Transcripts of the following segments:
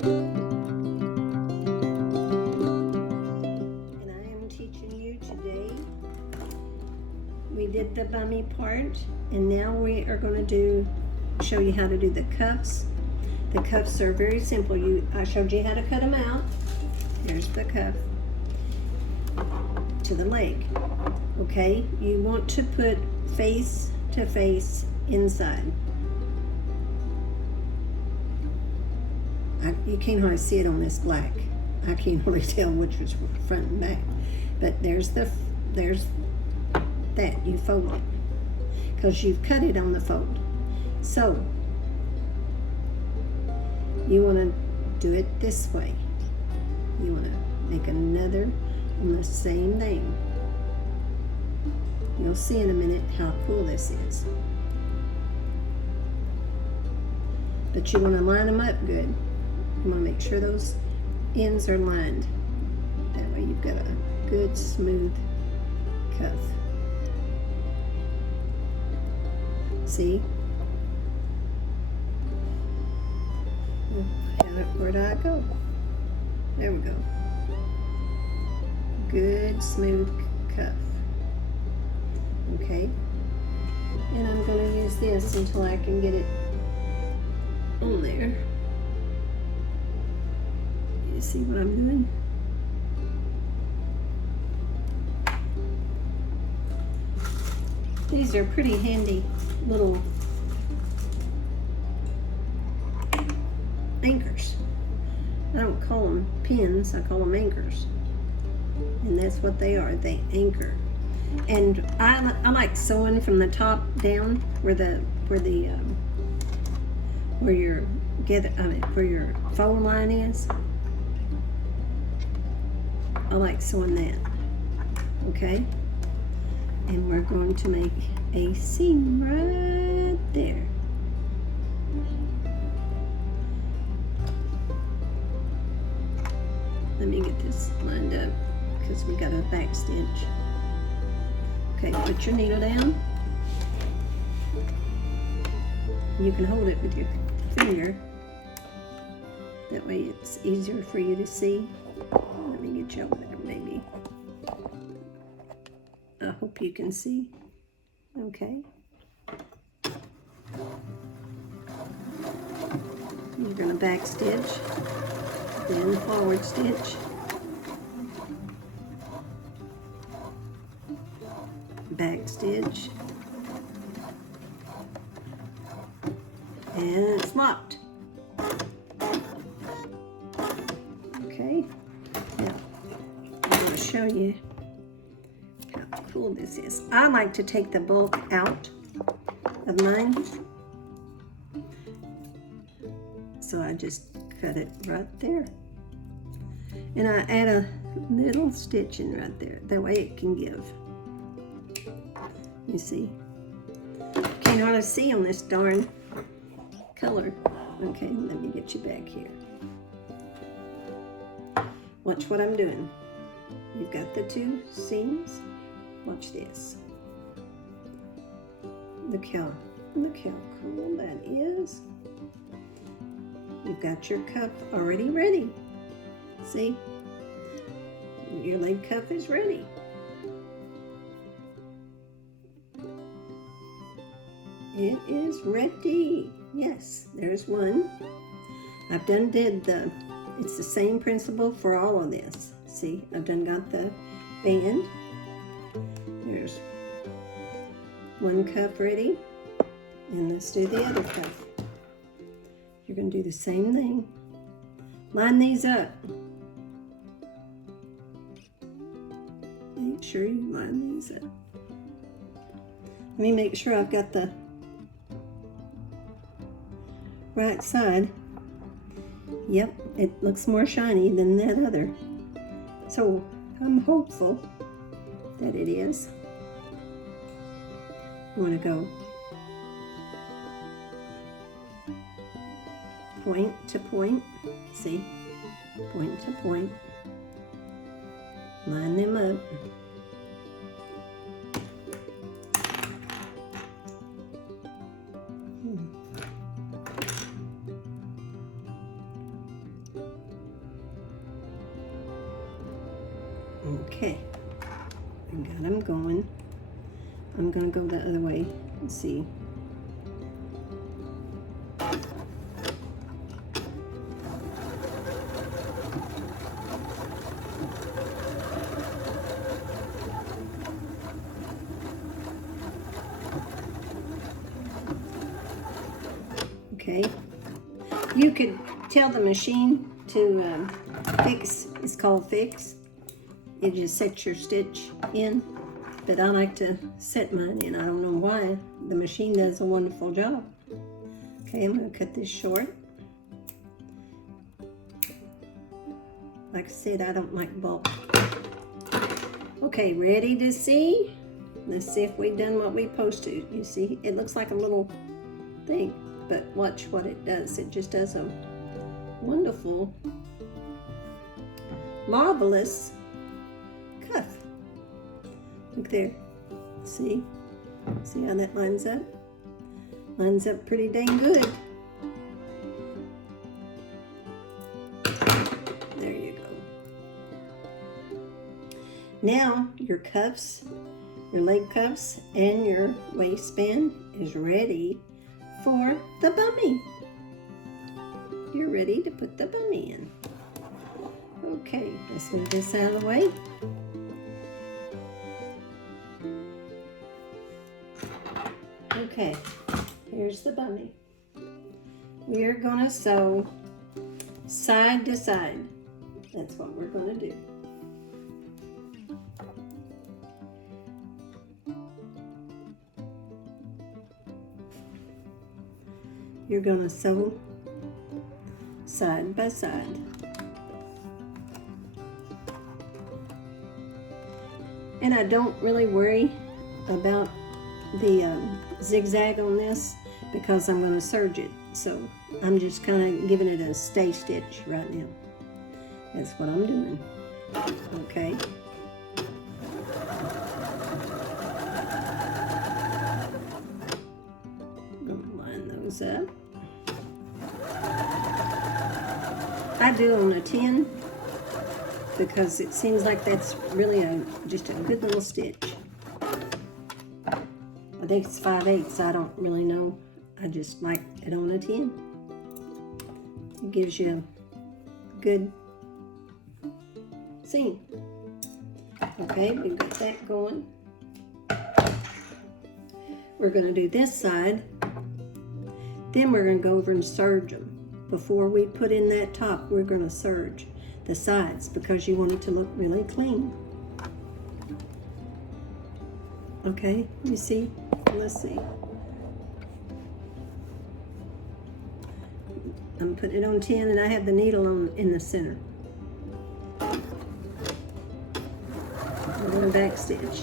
And I am teaching you today. We did the bummy part, and now we are going to show you how to do the cuffs. The cuffs are very simple. I showed you how to cut them out. There's the cuff to the leg. Okay, you want to put face to face inside. You can't hardly see it on this black. I can't hardly tell which was front and back. But there's that. You fold it because you've cut it on the fold. So you want to do it this way. You want to make another on the same thing. You'll see in a minute how cool this is. But you want to line them up good. You want to make sure those ends are lined. That way you've got a good smooth cuff. See? Where did I go? There we go. Good smooth cuff. Okay? And I'm going to use this until I can get it on there. You see what I'm doing? These are pretty handy little anchors. I don't call them pins, I call them anchors. And that's what they are, they anchor. And I like sewing from the top down where your fold line is. I like sewing that. Okay? And we're going to make a seam right there. Let me get this lined up because we got a back stitch. Okay, put your needle down. You can hold it with your finger. That way it's easier for you to see. Let me get you over there, maybe. I hope you can see. Okay. You're going to back stitch, then forward stitch, back stitch, and it's locked. Okay. Now, I'm going to show you how cool this is. I like to take the bulk out of mine. So I just cut it right there. And I add a little stitch in right there. That way it can give. You see? Can't hardly see on this darn color. Okay, let me get you back here. Watch what I'm doing. You've got the two seams. Watch this. Look how cool that is. You've got your cuff already ready. See? Your leg cuff is ready. It is ready. Yes, there's one. I've it's the same principle for all of this. See, I've got the band. There's one cuff ready. And let's do the other cuff. You're going to do the same thing. Line these up. Make sure you line these up. Let me make sure I've got the right side. Yep, it looks more shiny than that other. So I'm hopeful that it is. You want to go point to point, see, point to point, line them up. Okay, I got them going. I'm gonna go the other way and see. Okay, you could tell the machine to fix. It's called fix. It just sets your stitch in, but I like to set mine in. I don't know why. The machine does a wonderful job. Okay, I'm going to cut this short. Like I said, I don't like bulk. Okay, ready to see? Let's see if we've done what we supposed to. You see, it looks like a little thing, but watch what it does. It just does a wonderful, marvelous cuff. Look there. See? See how that lines up? Lines up pretty dang good. There you go. Now your cuffs, your leg cuffs, and your waistband is ready for the bummy. You're ready to put the bummy in. Okay, let's move this out of the way. Okay, here's the bummy. We're gonna sew side to side. That's what we're gonna do. You're gonna sew side by side. And I don't really worry about the zigzag on this because I'm going to serge it. So I'm just kind of giving it a stay stitch right now. That's what I'm doing. Okay. I'm going to line those up. I do on a 10 because it seems like that's really just a good little stitch. I think it's 5/8, I don't really know. I just like it on a 10. It gives you a good seam. Okay, we got that going. We're going to do this side. Then we're going to go over and serge them. Before we put in that top, we're going to serge the sides because you want it to look really clean. Okay, you see? Let's see. I'm putting it on 10 and I have the needle on in the center. I'm going to back stitch.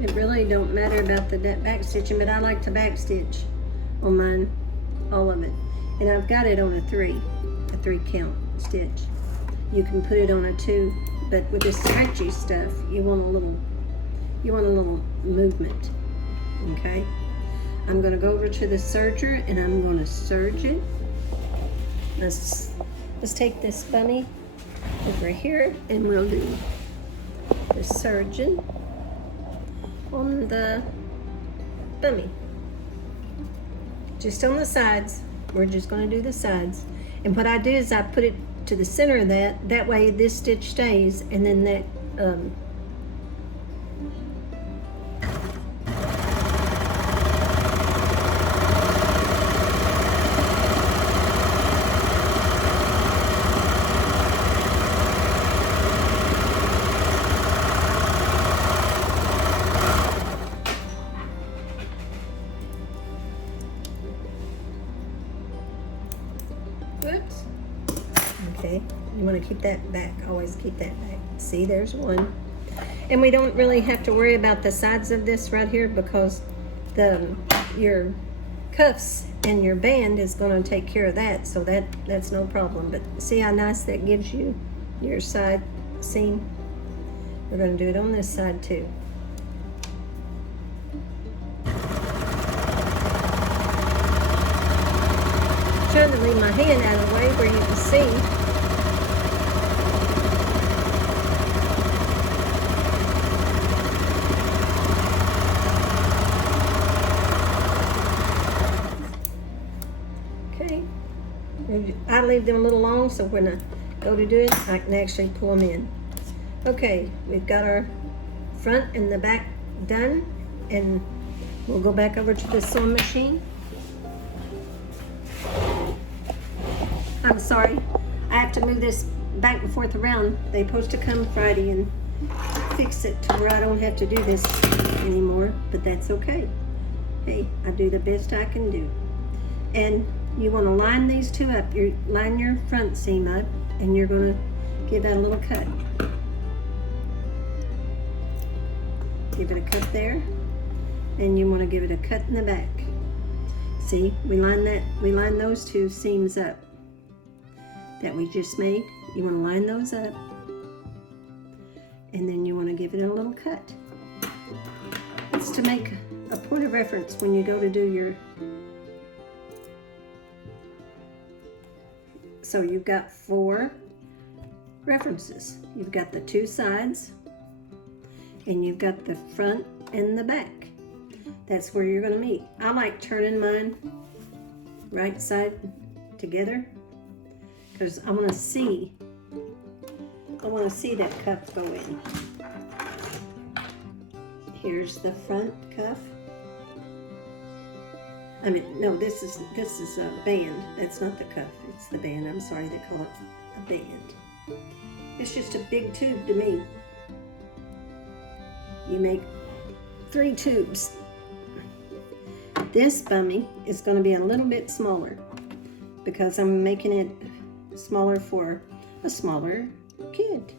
It really don't matter about the back stitching, but I like to back stitch on mine, all of it. And I've got it on a 3 count stitch. You can put it on a 2, but with this stretchy stuff, you want a little movement. Okay? I'm gonna go over to the serger and I'm gonna serge it. Let's take this bunny over here and we'll do the serging on the bummy. Just on the sides. We're just going to do the sides. And what I do is I put it to the center of that way this stitch stays, and then that oops. Okay, you want to keep that back. Always keep that back. See, there's one. And we don't really have to worry about the sides of this right here because your cuffs and your band is going to take care of that, so that's no problem. But see how nice that gives you your side seam? We're going to do it on this side too. Trying to leave my hand out of the way where you can see. Okay, I leave them a little long so when I go to do it, I can actually pull them in. Okay, we've got our front and the back done, and we'll go back over to the sewing machine. I'm sorry, I have to move this back and forth around. They're supposed to come Friday and fix it to where I don't have to do this anymore, but that's okay. Hey, I do the best I can do. And you want to line these two up. You line your front seam up, and you're going to give that a little cut. Give it a cut there, and you want to give it a cut in the back. See, we line those two seams up that we just made. You want to line those up, and then you want to give it a little cut. It's to make a point of reference when you go to do your. So you've got 4 references. You've got the 2 sides, and you've got the front and the back. That's where you're going to meet. I like turning mine right side together because I want to see that cuff go in. Here's the front cuff. I mean, no, this is a band. That's not the cuff. It's the band. I'm sorry, they call it a band. It's just a big tube to me. You make 3 tubes. This bummy is going to be a little bit smaller because I'm making it smaller for a smaller kid.